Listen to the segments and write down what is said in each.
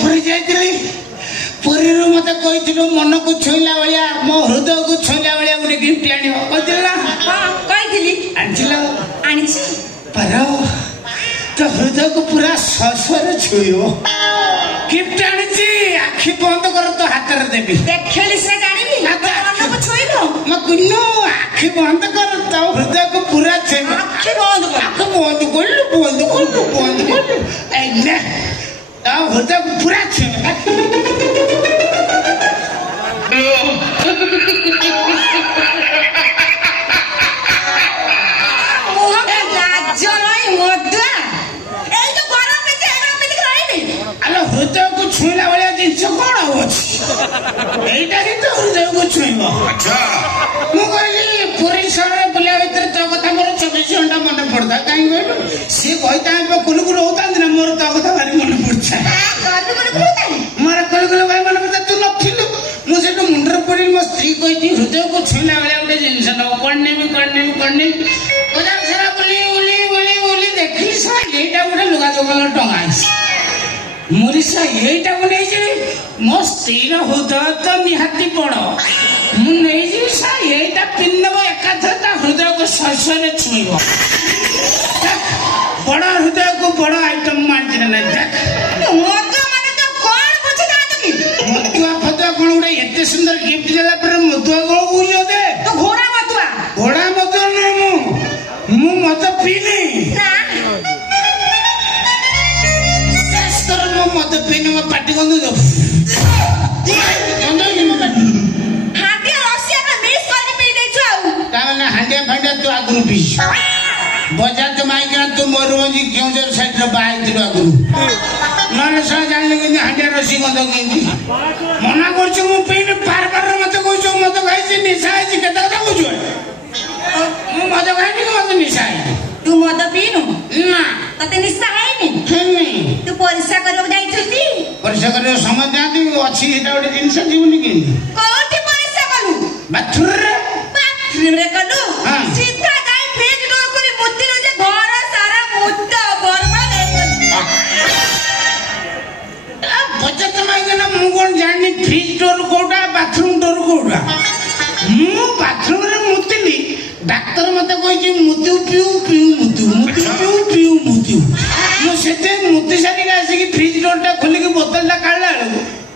पुरी जाइली पुरी मत कही मन को छुईला भाया मो हृदय को छुईला भाया गोटे गिफ्ट आनी पर तो हृदय को पूरा ससर छुईब गिफ्ट आनी आखि बंद कर तो हाथ में देवी आखि बंद कर तो हृदय को पूरा छुईब बंद कर हृदय को पूरा छुईब हृदय को छुईला भाया जिनस कौन होता ही तो हृदय को छुईब मुझे पुरी सहर बुला भर तो कथा मोर 24 घंटा मन पड़ता कहीं कहलु सी कही कुलकुल होता ना मोर तो कथा भारी मन पड़ता मोर कुलकुल भाई मन पड़ता तू नथिलु मुझे मुंडर पड़ी मो स्त्री कही हृदय को छुईला भाया गोटे जिनस नब कौन बजार सारा बुली देखी सारा यहीटा गोटे लुगा दुकान टंगा मुरीसा यहीटा को नहीं मो स्त्री हृदय तो निहाती बड़ मुझे यहीटा पिंदब एकाथर हृदय को सरसर छुईब बड़ हृदय को बड़ आइटम मार्च मधुआ फतुआ कौन गोटे एत सुंदर गिफ्ट देला मधुआ कौन बुझ दे घोड़ा मधुआ नहीं मु मत पीनी मत पीने में पार्टी को हांडिया फांडिया तू आगुरी पी बजार तो माइक तू मयूरभंज केउझर साइड बाहर आगुरी ना जान कि हांडिया रसी गंध कि मना कर बार बार मत कह मत खाई निशा है के मत खाई मत निशा है तू मद पीनु ना तते निशा है तू परीक्षा कर समय जाती अच्छी गोटे जिन जीवन कि परीक्षा कलु बाथरूम रे कलु सीधा जाई फ्रिज डोर करी मुत्ती जे घर सारा मुत्त बर्बाद बचत माइना मु कौन जानी फ्रिज डोर कोटा बाथरूम डोर कोटा मु बाथरूम रे मुतिली डाक्तर मत कही मुतु पिउ मुझे मुति सारी आसिक फ्रिज डोरटा खोलिक बोतलटा काढ़ला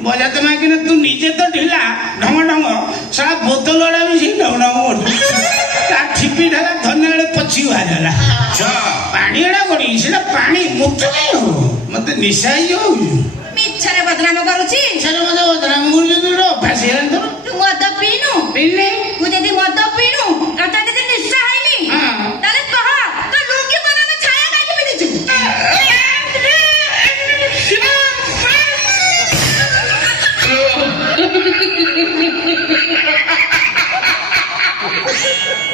बजाते माइना तू निजे तो ढिला ढंग सारा बोतल वाला भी ढंग छिपी ढाला धन्य पची बाहर पानी गड़ी से पानी मुक्त नहीं हो मत निशा मिछरे बदनाम करूची बदनाम अभ्यास तू मद पीनु पीने तू जदि मद पीनु कथा जदि निशा आइली ताले कह तो लुंगी मन में छाया काटी पी दिछु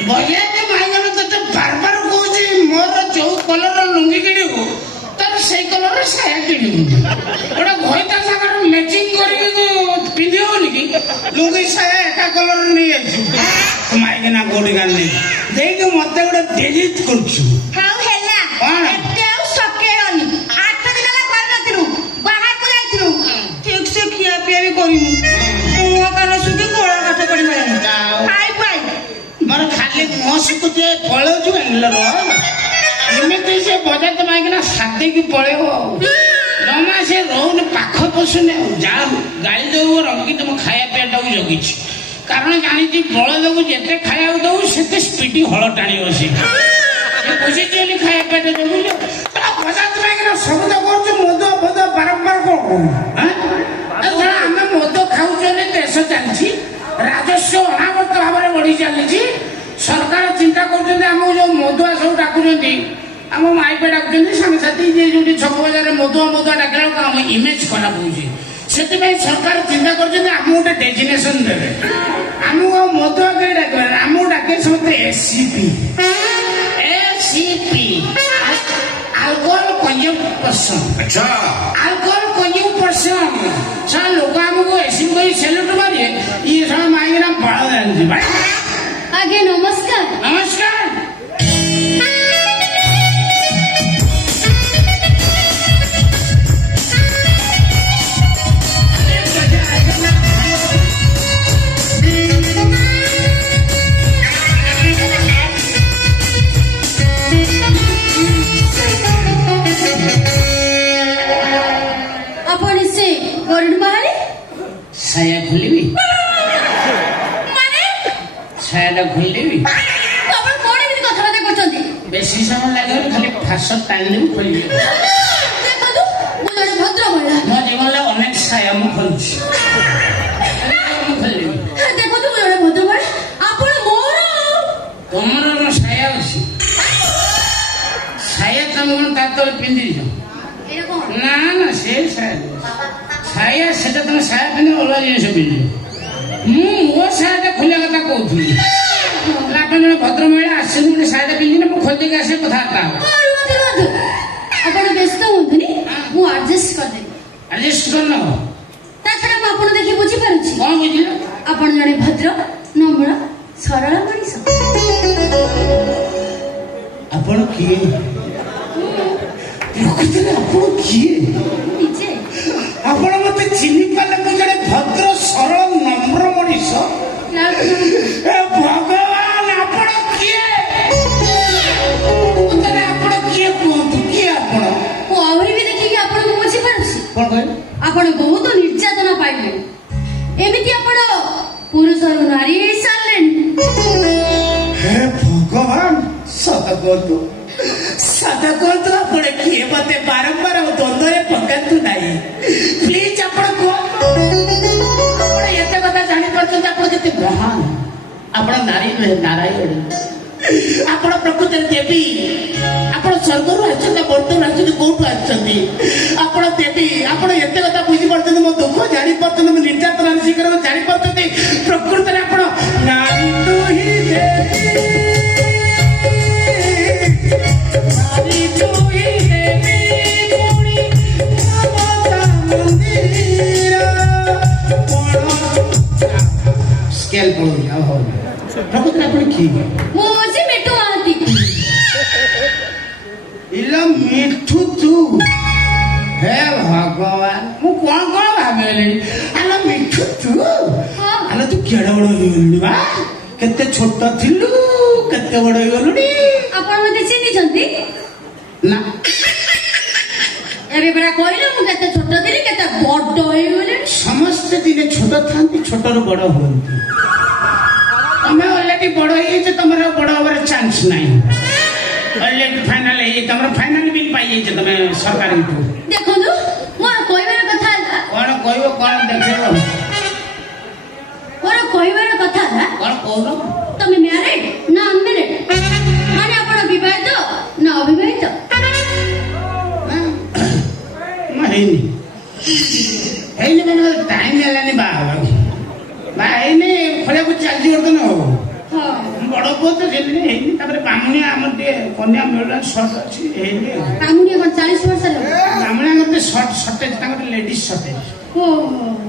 बजे के माइगन तते बार बार कहूँ मोर जो कलर लुंगी किणु तार से कलर साया किणु गोटे घईता सागर मैचिंग कर पिंधि होनी कि लुंगी साया एका कलर नहीं माइगना गोटी गानी देख मत गोटे डेजिट करुछु हाउ हेला एते आ सकेरनी 8 दिन ला कर नथिलु बाहर को जाइथिलु ठीक से खिया पिया भी करिनु मुआ कान सुके गोळा काठ पड़ी मारे हाय भाई मर खाली मोसी को जे पळो छु एंगलर एमती से बजात माइना साथी की पळेव जमा से रोन पाख पसुने जा गाई दो रंगी तुम खाया पेटा को जगी कारण जानी बलद को जिते खाया दो से स्पीडी हल टाणी बसी बुझी खाया पेटा जगुल बजात माइना सब तो कर मद फद बारंबार कौन आम मद खाऊ देश चलती राजस्व अनावर्त भाव में बढ़ी चली सरकार चिंता कर जो मदुआ सब डाकुंट आम माइपे डाकुंट सांगसाथी जो छक बजार मदुआ डाकला आम इमेज खराब हो सरकार चिंता कर गोटे डेजिनेसन देवे आमको मदुआ कहीं डाक आमको डाके समझते एसीपी alcohol consume person. अच्छा. Alcohol consume person. सारा लोग हमको ऐसी कोई सेल्यूट मारिए ये सारा मायने ना बड़ा रहने भाई. आगे नमस्कार. नमस्कार. ଆପଣ ନିଶ୍ଚୟ ଗରୁଡ଼ ବାହାରେ ସାୟା ଖୋଲିବି ମାନେ ସାୟାଟା ଖୋଲିଦେବି ଆପଣ କଣ ଏମିତି କଥାବାର୍ତ୍ତା କରୁଛନ୍ତି? ବେଶୀ ସମୟ ଲାଗିବନି ଖାଲି ଫାସ ଟାଣିଦେବି ଖୋଲିବି ଦେଖନ୍ତୁ ମୁଁ ଜଣେ ଭଦ୍ର ମହିଳା ମୋ ଜୀବନରେ ଅନେକ ସାୟା ମୁଁ ଖୋଲିଛି ମୁଁ ଖୋଲିବି ଦେଖନ୍ତୁ ମୁଁ ଜଣେ ଭଦ୍ର ମହିଳା ଆପଣ ମୋର ତମର ସାୟା ଅଛି ସାୟା ତମେ କଣ ତା ତଳେ ପିନ୍ଧିଛ ଏଇଟା କଣ? ନା ନା ସେ ସାୟା ସେଟା ତମେ ସାୟା ପିନ୍ଧି ଅଲଗା ଜିନିଷ ପିନ୍ଧିଛ ମୁଁ ମୋ ସାୟାଟା ଖୋଲିବା କଥା କହୁଥିଲି ଆପଣ ଜଣେ ଭଦ୍ର ମହିଳା ଆସିଛନ୍ତି ଗୋଟେ ସାୟାଟା ପିନ୍ଧିଲେ ମୁଁ ଖୋଲିଦେଇକି ଆସିବା କଥାବାର୍ତ୍ତା ହବ ରୁହନ୍ତୁ ଆପଣ ବ୍ୟସ୍ତ ହୁଅନ୍ତୁନି ମୁଁ ଆଡଜଷ୍ଟ କରିଦେବି ଆଡଜଷ୍ଟ କରିନେବ ତା ଛଡା ମୁଁ ଆପଣ ଦେଖି ବୁଝିପାରୁଛି କଣ ବୁଝିଲ ଆପଣ ଜଣେ ଭଦ୍ର ନମ୍ର ସରଳ ମଣିଷ ଆପଣ କିଏ ପ୍ରକୃତରେ ଆପଣ କିଏ ନିଜେ ଆପଣ ମତେ ଚିହ୍ନି ପାରିଲେ ମୁଁ ଜଣେ ଭଦ୍ର ସରଳ ନମ୍ର ମଣିଷ ଭଗବାନ ଆପଣ କିଏ ଆପଣ କିଏ କୁହନ୍ତୁ କିଏ ଆପଣ ମୁଁ ଆହୁରି ବି ଦେଖିକି ଆପଣଙ୍କୁ ବୁଝିପାରୁଛି କଣ କହିଲେ ଆପଣ ବହୁତ ନିର୍ଯାତନା ପାଇଲେଣି ଏମିତି ଆପଣ ପୁରୁଷରୁ ନାରୀ ହେଇସାରିଲେଣି ହେ ଭଗବାନ ସତ କୁହନ୍ତୁ ଆପଣ କିଏ ମତେ ବାରମ୍ବାର ଦ୍ୱନ୍ଦ୍ୱରେ ପକାନ୍ତୁ ନାହିଁ ପ୍ଲିଜ ଆପଣ କୁହନ୍ତୁ ଆପଣ ଏତେ କଥା ଜାଣିପାରୁଛନ୍ତି ଆପଣ କେତେ ମହାନ ଆପଣ ନାରୀ ନୁହେଁ ନାରାୟଣ ଆପଣ ପ୍ରକୃତରେ ଦେବୀ ଆପଣ ସ୍ୱର୍ଗରୁ ଆସିଛନ୍ତି ବର୍ତ୍ତମାନ ଆସିଛନ୍ତି କୋଉଠୁ ଆସିଛନ୍ତି ଆପଣ ଦେବୀ ଆପଣ ଏତେ କଥା ବୁଝିପାରୁଛନ୍ତି ମୋ ଦୁଃଖ ଜାଣିପାରୁଛନ୍ତି ମୋ ନିର୍ଯାତନାର ଶିକାର ଜାଣିପାରୁଛନ୍ତି ପ୍ରକୃତରେ ଆପଣ ନାରୀ ହିଁ ସ୍କେଲ ପଳଉଛି ଆଉ ହଉ ପ୍ରକୃତରେ ଆପଣ କିଏ ମୁଁ ହଉଛି ମିଠୁ ମହାନ୍ତି ଇଲ ମିଠୁ ତୁ ହେ ଭଗବାନ ମୁଁ କଣ କଣ ଭାବିଲିଣି ଆଲ ମିଠୁ ତୁ ଆଲ ତୁ କେଡେ ବଡ ହେଇଗଲୁଣି ବା କେତେ ଛୋଟ ଥିଲୁ କେତେ ବଡ ହେଇଗଲୁଣି ଆପଣ ମତେ ଚିହ୍ନିଛନ୍ତି ନା ଏବେ ପରା କହିଲେ ମୁଁ କେତେ ଛୋଟ ଥିଲି କେତେ ବଡ ହେଇଗଲେଣି ସମସ୍ତେ ଦିନେ ଛୋଟ ଥାନ୍ତି ଛୋଟରୁ ବଡ ହୁଅନ୍ତି ତମେ ଅଲରେଡି ବଡ ହେଇଯାଇଛ ତମର ବଡ ହବାର ଚାନ୍ସ ନାହିଁ ଅଲରେଡି ଫାଇନାଲ ହେଇଯାଇଛି ତମର ଫାଇନାଲ ବିଲ୍ ପାଇଯାଇଛ ତମେ ସରକାରଙ୍କୁ ଦେଖନ୍ତୁ ମୋର କହିବାର କଥା ହେଲା କଣ କହିବ କଣ ଦେଖେଇବ ମୋର କହିବାର କଥା ହେଲା କଣ କହୁନ ତମେ ମ୍ୟାରେଡ୍ ନା ଅନମ୍ୟାରେଡ୍ ମାନେ ଆପଣ ବିବାହିତ ନା ଅବିବାହିତ ମୁଁ ହେଇନି ମାନେ ଟାଇମ ହେଲାନି ବାହା ହେଇନି ଖୋଳିବାକୁ ଚାଲିଛି ବର୍ତ୍ତମାନ ହବ ବଡ ପୁଅ ତ ସେଦିନ ହେଇନି ତାପରେ ବାମୁଣିଆ ଆମର ଟିକେ କନ୍ୟା ମିଳିଲା ସର୍ଟ ଅଛି ହେଇନି ବାମୁଣିଆ କଣ 40 ବର୍ଷ ବାମୁଣିଆ ଗୋଟେ ସର୍ଟେଜ ତାଙ୍କର ଲେଡିଜ ସର୍ଟେଜ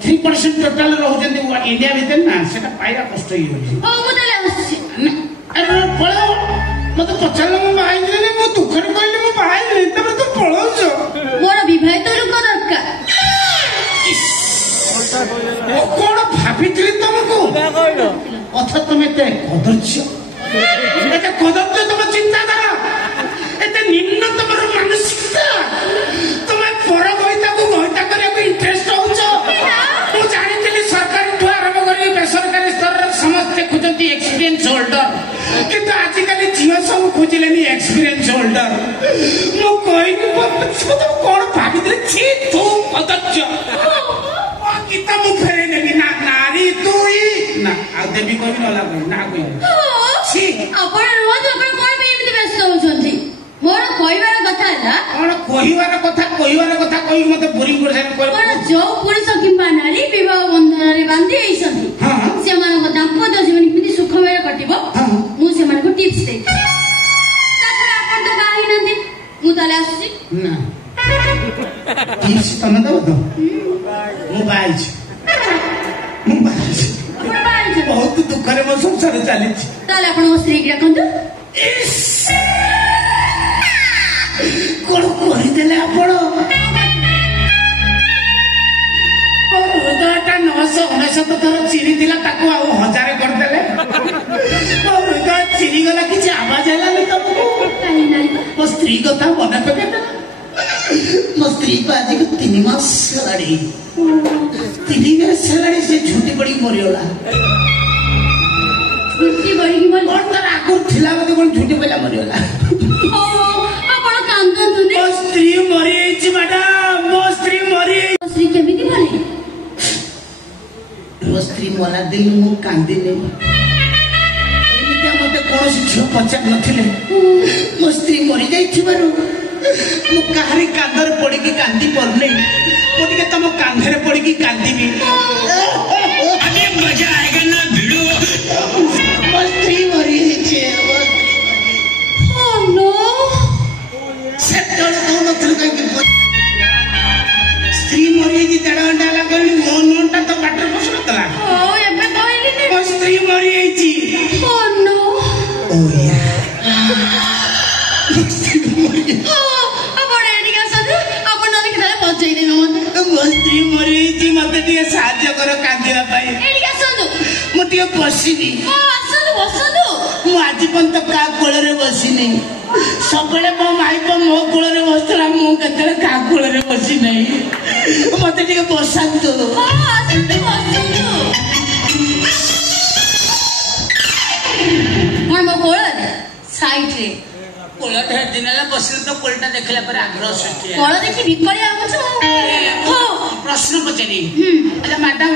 3% ଟୋଟାଲ ରହୁଛନ୍ତି ଇଣ୍ଡିଆ ଭିତରେ ନା ସେଟା ପାଇବା କଷ୍ଟ ହେଇଯାଉଛି ପଳାଅ ମତେ ପଚାରିଲ ମୁଁ ବାହା ହେଇଥିଲି ମୁଁ ଦୁଃଖରେ କହିଲି ମୁଁ ବାହା ହେଇଥିଲି ତାପରେ ତୁ ପଳାଉଛ ମୋର ବିବାହିତ ଲୋକ ଦରକାର କଣ ଭାବିଥିଲି ତମକୁ କଥା ତମେ ଏତେ କଦର୍ଯ୍ୟ ତମ ଚିନ୍ତାଧାରା ଏତେ ନିମ୍ନ ତମର ମାନସିକତା ତମେ ପର ଗଇତାକୁ ଗଇତା କରିବାକୁ ଇଣ୍ଟରେଷ୍ଟ ହଉଛ ମୁଁ ଜାଣିଥିଲି ସରକାରୀଠୁ ଆରମ୍ଭ କରି ବେସରକାରୀ ସ୍ତରରେ ସମସ୍ତେ ଖୋଜନ୍ତି ଏକ୍ସପିରିଏନ୍ସ ହୋଲ୍ଡର କିନ୍ତୁ ଆଜିକାଲି ଝିଅ ସବୁ ଖୋଜିଲେନି ଏକ୍ସପିରିଏନ୍ସ ହୋଲ୍ଡର ମୁଁ କହିଲି କଣ ଭାବିଥିଲି ଛି ତୁ କଦର୍ଯ୍ୟ ଗୀତା ମୁଁ ଫେରେଇ ନେବି ନା ନାରୀ ତୁଇ ନା ଆଉ ଦେବୀ କହିବି ନଲା କହିବି ନା କହିବି ଆପଣ ରୁହନ୍ତୁ ଆପଣ କଣ ପାଇଁ ଏମିତି ବ୍ୟସ୍ତ ହଉଛନ୍ତି ମୋର କହିବାର କଥା ହେଲା କଣ କହିବାର କଥା କହିକି ମତେ ବୋରିଂ କରିସାରିଲେ ଯୋଉ ପୁରୁଷ କିମ୍ବା ନାରୀ ବିବାହ ବନ୍ଧନରେ ବାନ୍ଧି ହେଇଛନ୍ତି ସେମାନଙ୍କ ଦାମ୍ପତ୍ୟ ଜୀବନ କେମିତି ସୁଖମୟ କଟିବ ମୁଁ ସେମାନଙ୍କୁ ଟିପ୍ସ ଦେଇଛି ତାପରେ ଆପଣ ତ ବାହା ହେଇନାହାନ୍ତି ମୁଁ ତାହେଲେ ଆସୁଛି ନା ଟିପ୍ସ ତମେ ଦବ ତ ମୁଁ ବାହାଇଛି ବହୁତ ଦୁଃଖରେ ମୋ ସଂସାର ଚାଲିଛି ତାହେଲେ ଆପଣଙ୍କ ସ୍ତ୍ରୀକି ଡାକନ୍ତୁ କଣ କରିଦେଲେ ଆପଣ ହୃଦୟଟା 999 ଥର ଚିରିଥିଲା ତାକୁ ଆଉ 1000 କରିଦେଲେ ମୋ ହୃଦୟ ଚିରିଗଲା କିଛି ଆବାଜ ହେଲାନି ତମକୁ ମୋ ସ୍ତ୍ରୀ କଥା ମନେ ପକେଇଦେଲା ମୋ ସ୍ତ୍ରୀ ପା ଆଜିକୁ 3 ମାସ ହେଲାଣି 3 ମାସ ହେଲାଣି ସେ ଝୁଣ୍ଟି ପଡ଼ିକି ମରିଗଲା। ଝୁଣ୍ଟି ପଡ଼ିକି କଣ ତାର ଆଗରୁ ଥିଲା ବୋଧେ କଣ ଝୁଣ୍ଟି ପଡ଼ିଲା ମରିଗଲା। ଆପଣ କାନ୍ଦନ୍ତୁନି। ମୋ ସ୍ତ୍ରୀ ମରିଯାଇଛି ମ୍ୟାଡାମ, ମୋ ସ୍ତ୍ରୀ ମରିଯାଇଛି। ସ୍ତ୍ରୀ କେମିତି ମରିଲା? ମୋ ସ୍ତ୍ରୀ ମଲା ଦିନ ମୁଁ କାନ୍ଦିନି। ଏମିତିଆ ମତେ କୌଣସି ଝିଅ ପଚାରି ନଥିଲେ। ମୋ ସ୍ତ୍ରୀ ମରିଯାଇଥିବାରୁ ମୁଁ କାହାରି କାନ୍ଧରେ ପଡ଼ିକି କାନ୍ଦି ପାରୁନି। ମୁଁ ଟିକେ ତମ କାନ୍ଧରେ ପଡ଼ିକି କାନ୍ଦିବି। ମଜା ଆଏଗା ନା ଭିଡ। ମୋ ସ୍ତ୍ରୀ ମରିଯାଇଛି। ସେତେବେଳେ କହୁନଥିଲି କାହିଁକି ସ୍ତ୍ରୀ ମରିଯାଇଛି 1.5 ଘଣ୍ଟା ହେଲା କହିଲି। ମୋ ନୋଟା ତ ବାଟରେ ବସୁନଥିଲା। ଏବେ କହିଲି ମୋ ସ୍ତ୍ରୀ ମରିଯାଇଛି। ମୋ ସ୍ତ୍ରୀ ମରିଯାଇଛି, ମତେ ଟିକେ ସାହାଯ୍ୟ କର କାନ୍ଦିବା ପାଇଁ। ମୁଁ ଟିକେ ବସିବି। ମୁଁ ଆଜି ପର୍ଯ୍ୟନ୍ତ କାହା କୋଳରେ ବସିନି। ସବୁବେଳେ ମୋ ମାଇପ ମୋ କୋଳରେ ବସୁଥିଲା, ମୁଁ କେତେବେଳେ କାହା କୋଳରେ ବସି ନାହିଁ। ମତେ ଟିକେ ବସାନ୍ତୁ। ମୋ କୋଳରେ ସାଇଡରେ କୋଳଟା ଦିନ ହେଲା ବସିଲେ ତ କୋଳଟା ଦେଖିଲା ପରେ ଆଗ୍ରହ ସୃଷ୍ଟି ହେଲା। କୋଳ ଦେଖି ଭିକଳିଆ ହଉଛ। ପ୍ରଶ୍ନ ପଚାରି ଆଚ୍ଛା ମ୍ୟାଡାମ,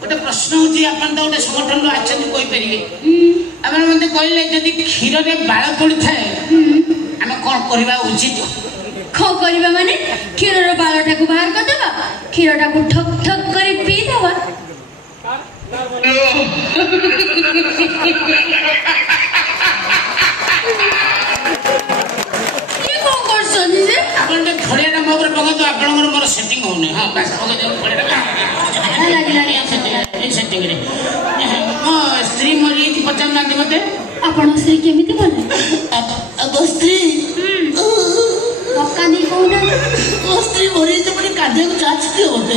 ଗୋଟେ ପ୍ରଶ୍ନ ହଉଛି, ଆପଣ ତ ଗୋଟେ ସଂଗଠନରୁ ଆସିଛନ୍ତି କହିପାରିବେ। ଆପଣ ମତେ କହିଲେ ଯଦି କ୍ଷୀରରେ ବାଳ ପଡିଥାଏ ଆମେ କଣ କରିବା ଉଚିତ? କଣ କରିବା ମାନେ କ୍ଷୀରର ବାଳଟାକୁ ବାହାର କରିଦେବା, କ୍ଷୀରଟାକୁ ଠକ୍ ଠକ୍ କରି ପିଇଦେବା। ଆପଣ ଟିକେ ଖଡ଼ିଆଟା ମୋ ଉପରେ ପକାନ୍ତୁ। ଆପଣଙ୍କର ମୋର ସେଟିଂ ହଉନି। ହଁ ବାସ୍ ପକେଇଦେବେ ଖଡ଼ିଆଟା। ସେଟିଂରେ ମୋ ସ୍ତ୍ରୀ ମରିଯାଇଛି ପଚାରୁନାହାନ୍ତି ମତେ। ଆପଣ ସ୍ତ୍ରୀ କେମିତି ମଲେ? ମୋ ସ୍ତ୍ରୀ ପକ୍କା ଦେଇ କହୁନାହାନ୍ତି। ମୋ ସ୍ତ୍ରୀ ମରିଯାଇଛି ବୋଲି କାନ୍ଦିବାକୁ ଚାହୁଁଛି ବୋଧେ।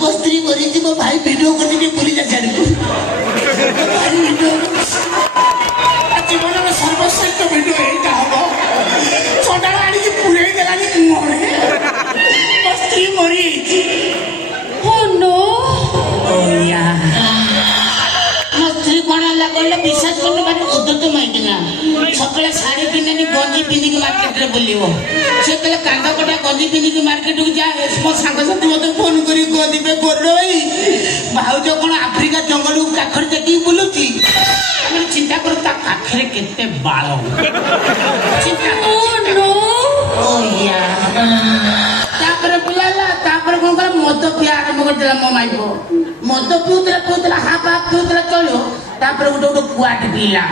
ମୋ ସ୍ତ୍ରୀ ମରିଯାଇଛି, ମୋ ଭାଇ ଭିଡିଓ କରି ଟିକେ ବୁଲି ଯାଇଛାଡିକୁ। ଜୀବନର ସର୍ବଶ୍ରେଷ୍ଠ ଭିଡିଓ ଏଇଟା ହବ। ଛୋଟାଳ ଆଣିକି ପୁରେଇ ଦେଲାନି ମୁହଁରେ। ମୋ ସ୍ତ୍ରୀ ମରିଯାଇଛି। ମୋ ସ୍ତ୍ରୀ କଣ ହେଲା କହିଲେ ବିଶ୍ୱାସ କରୁନି, ଭାରି ଉଦ୍ଧତ ମାଇକିନା ସକାଳେ ଶାଢୀ ପିନ୍ଧେନି, ଗଞ୍ଜି ପିନ୍ଧିକି ମାର୍କେଟରେ ବୁଲିବ। ସେ କହିଲେ କାନ୍ଦ କଟା ଗଞ୍ଜି ପିନ୍ଧିକି ମାର୍କେଟକୁ ଯାଏ। ମୋ ସାଙ୍ଗସାଥି ମତେ ଫୋନ କରି କହିବେ ଭାଇ ଭାଉଜ କଣ ଆଫ୍ରିକା ଜଙ୍ଗଲକୁ କାଖରେ ଦେଖିକି ବୁଲୁଛି। ଆମେ ଚିନ୍ତା କରୁ ତା କାଖରେ କେତେ ବାଳ। ତାପରେ ପିଲା ତାପରେ କଣ କଲା, ମଦ ପିଆ ଆରମ୍ଭ କରିଦେଲା। ମୋ ମାଇପ ମଦ ପିଉଥିଲା ହାଫ ପିଉଥିଲା ଚଳିବ। ତାପରେ ଗୋଟେ କୁଆଟେ ପିଇଲା।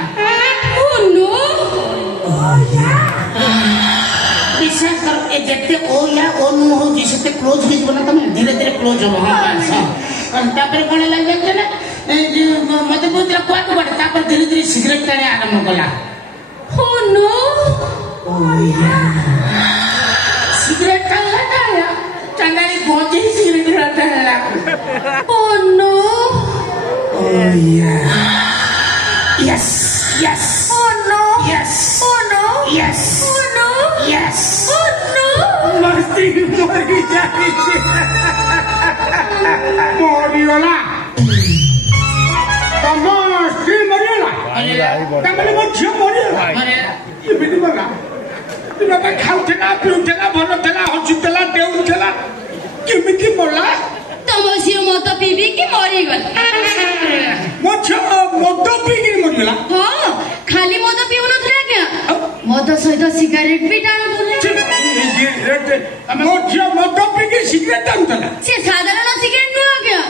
ବିଶ୍ୱାସ କର ଏ ଯେତେ ଓୟା ଓ ନୁ ହଉଛି ସେତେ କ୍ଲୋଜ ହେଇଯିବ ନା ତମେ, ଧୀରେ ଧୀରେ କ୍ଲୋଜ ହବ। ତାପରେ କଣ ହେଲା ଜାଣିଛ ନା, ମଦ ପିଉଥିଲା କୁଆଟେ କୁଆଟେ, ତାପରେ ଧୀରେ ଧୀରେ ସିଗାରେଟ ଟାଣିବା ଆରମ୍ଭ କଲା। ସିଗାରେଟ ଟାଣିଲା ଚାଙ୍ଗାଳି ଗଞ୍ଜି ସିଗାରେଟ ଟାଣିଲା। Yes, yes. Oh no. Yes. Oh no. Yes. Oh no. Yes. Oh no. ମସ୍ତି ମରିଯାଇଛି। ମରିଗଲା। ତମ ସ୍ତ୍ରୀ ମରିଗଲା। ତାମାନେ ମୋ ଝିଅ ମରିଗଲା। ଏମିତି ଗଲା। ଏବେ ଖାଉଥିଲା ପିଉଥିଲା ଭଲ ଥିଲା, ହସୁଥିଲା, ଡେଉଁଥିଲା, କେମିତି ମଲା? ତମ ଝିଅ ମଦ ପିଇକି ମରିଗଲା। ମୋ ଝିଅ ମଦ ପିଇକି ମରିଗଲା? ହଁ, ଖାଲି ମଦ ପିଉନଥିଲା ଆଜ୍ଞା, ମଦ ସହିତ ସିଗାରେଟ ବି ଟାଣୁଥିଲେ। ମୋ ଝିଅ ମଦ ପିଇକି ସିଗାରେଟ ଟାଣୁଥିଲା? ସେ ସାଧାରଣ ସିଗାରେଟ ନୁହଁ ଆଜ୍ଞା,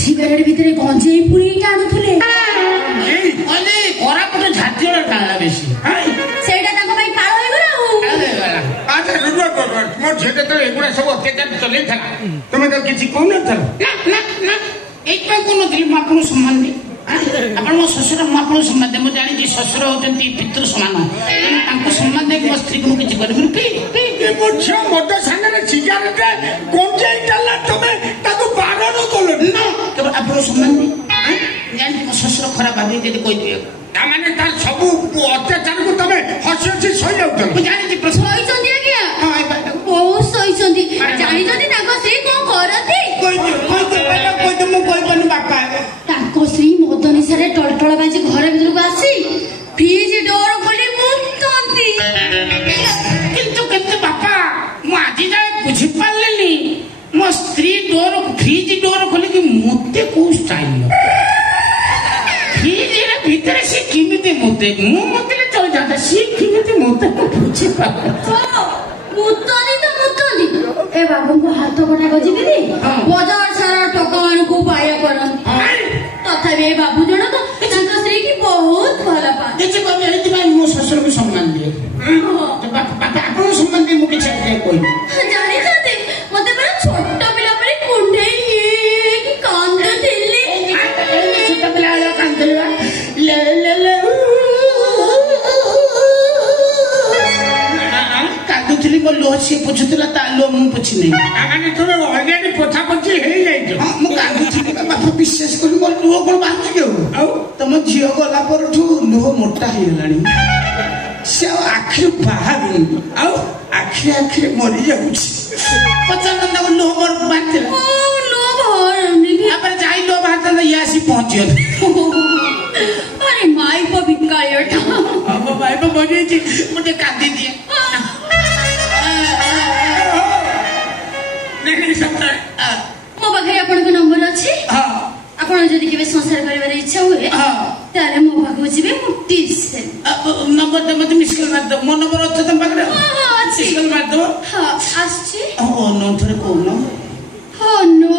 ସିଗାରେଟ ଭିତରେ ଗଞ୍ଜେଇ ପୁରେଇକି ଟାଣୁଥିଲେ। କୋରାପୁଟ ଝାଟିର ଟାଣିଲା ବେଶୀ, ସେଇଟା ତାଙ୍କ ପାଇଁ କାଳ ହେଇଗଲା। ମୋ ଝିଅ ଯେତେବେଳେ ଏଗୁଡା ସବୁ ଅତ୍ୟାଚାର ଚଲେଇଥିଲା ତମେ ତ କିଛି କହୁନଥିଲ? ଏଇଥିପାଇଁ କହୁନଥିଲି ମୁଁ ଆପଣଙ୍କୁ ସମ୍ମାନ ଦିଏ। ଆପଣ ମୋ ଶ୍ୱଶୁର, ମୁଁ ଆପଣଙ୍କୁ ସମ୍ମାନ ଦିଏ। ମୁଁ ଜାଣିଛି ଶ୍ୱଶୁର ହଉଛନ୍ତି ପିତୃ ସମାନ, ତେଣୁ ତାଙ୍କୁ ସମ୍ମାନ ଦେଇକି ମୋ ସ୍ତ୍ରୀକୁ ମୁଁ କିଛି କରିବିନି। ମୋ ଝିଅ ମଦ ସାଙ୍ଗରେ ସିଗାରେଟ ଗଞ୍ଜେଇ ଟାଣିଲା, ତମେ ତାକୁ ବାରଣ କଲନି? ନା, କେବଳ ଆପଣଙ୍କୁ ସମ୍ମାନ ଦିଏ। ଜାଣିଛି ମୋ ଶ୍ୱଶୁର ଖରାପ ଭାବିବେ ଯଦି କହିଦିଏ। ତାମାନେ ତାର ସବୁ ଅତ୍ୟାଚାରକୁ ତମେ ହସି ହସି ସହିଯାଉଛ? ମୁଁ ଜାଣିଛି ସହିଛନ୍ତି ଆଜ୍ଞା। ମୋ ସ୍ତ୍ରୀ ଡୋର ଫ୍ରିଜ ଡୋର ଖୋଲିକି ମୋତେ କୋଉ ଷ୍ଟାଇଲ ଫ୍ରିଜ ଭିତରେ ସେ କେମିତି ମୋତେ ମୁଁ ମତେ ଚଳିଥାନ୍ତା ସିଏ କେମିତି ମୋତେ ବୁଝିପାରେ ମୁତନ୍ତି ଏ ବାବୁଙ୍କୁ ହାତ କଟା ଗଜିବି ବଜାର ସାରା ଟକାମାନଙ୍କୁ ପାଇବା କରନ୍ତି ତଥାପି ଏ ବାବୁ ଜଣକ ତାଙ୍କ ସ୍ତ୍ରୀ କି ବହୁତ ଭଲ ପାଆନ୍ତି ଏଥିପାଇଁ ମୋ ଶ୍ୱଶୁରକୁ ସମ୍ମାନ ଦିଏ ଆପଣଙ୍କୁ ସମ୍ମାନ ଦିଏ ମୁଁ କିଛି କହିବି ଜାଣିଛନ୍ତି ମତେ ପୁରା ଛୋଟ ପିଲା ପରି କୁଣ୍ଢେଇ ହେଇକି କାନ୍ଦୁଥିଲି ଛୋଟ ପିଲା ଭଳିଆ କାନ୍ଦୁଥିଲି କାନ୍ଦୁଥିଲି ମୋ ଲୁହ ସିଏ ପୋଛୁଥିଲା ତା ଲୁହ ମୁଁ ପୋଛି ନାହିଁ ତମେ ଅଲରେଡି ପୋଛା ପୋଛି ହେଇଯାଇଛ ମୁଁ କାନ୍ଦୁଥିଲି ବାପା ବିଶ୍ୱାସ କଲି ମୋର ଲୁହ କଣ ବାହାରୁଛି କି ଆଉ ତମ ଝିଅ ଗଲା ପରଠୁ ଲୁହ ମୋଟା ହେଇଗଲାଣି ସେ ଆଉ ଆଖିରୁ ବାହାରୁନି ଆଉ ଆଖିରେ ମରିଯାଉଛି ପଚାରନ୍ତୁ ତାକୁ ଲୁହ ମୋର ବାହାରିଥିଲା ତାପରେ ଯାଇ ଲୁହ ବାହାରିଥାନ୍ତା ଇଏ ଆସି ପହଞ୍ଚିଗଲା अरे माइप भिकारियोटा अब माइप मरिଯାଇଛି ମୁଁ ଟିକେ କାନ୍ଦି ଦିଏ ମୋ ପାଖରେ ଆପଣଙ୍କ ନମ୍ବର ଅଛି ଆପଣ ଯଦି କେବେ ସଂସାର କରିବାର ଇଚ୍ଛା ହୁଏ ତାହେଲେ ମୋ ପାଖକୁ ଯିବେ ମୁଁ ଟିପ୍ସ ଦେବି ନମ୍ବରଟା ମୋତେ ମିସ୍ କଲ୍ ମାରିଦେବ ମୋ ନମ୍ବର ଅଛି ତମ ପାଖରେ ଅଛି ମିସ୍ କଲ୍ ମାରିଦେବ ଆସୁଛି ଥରେ କହୁନ नो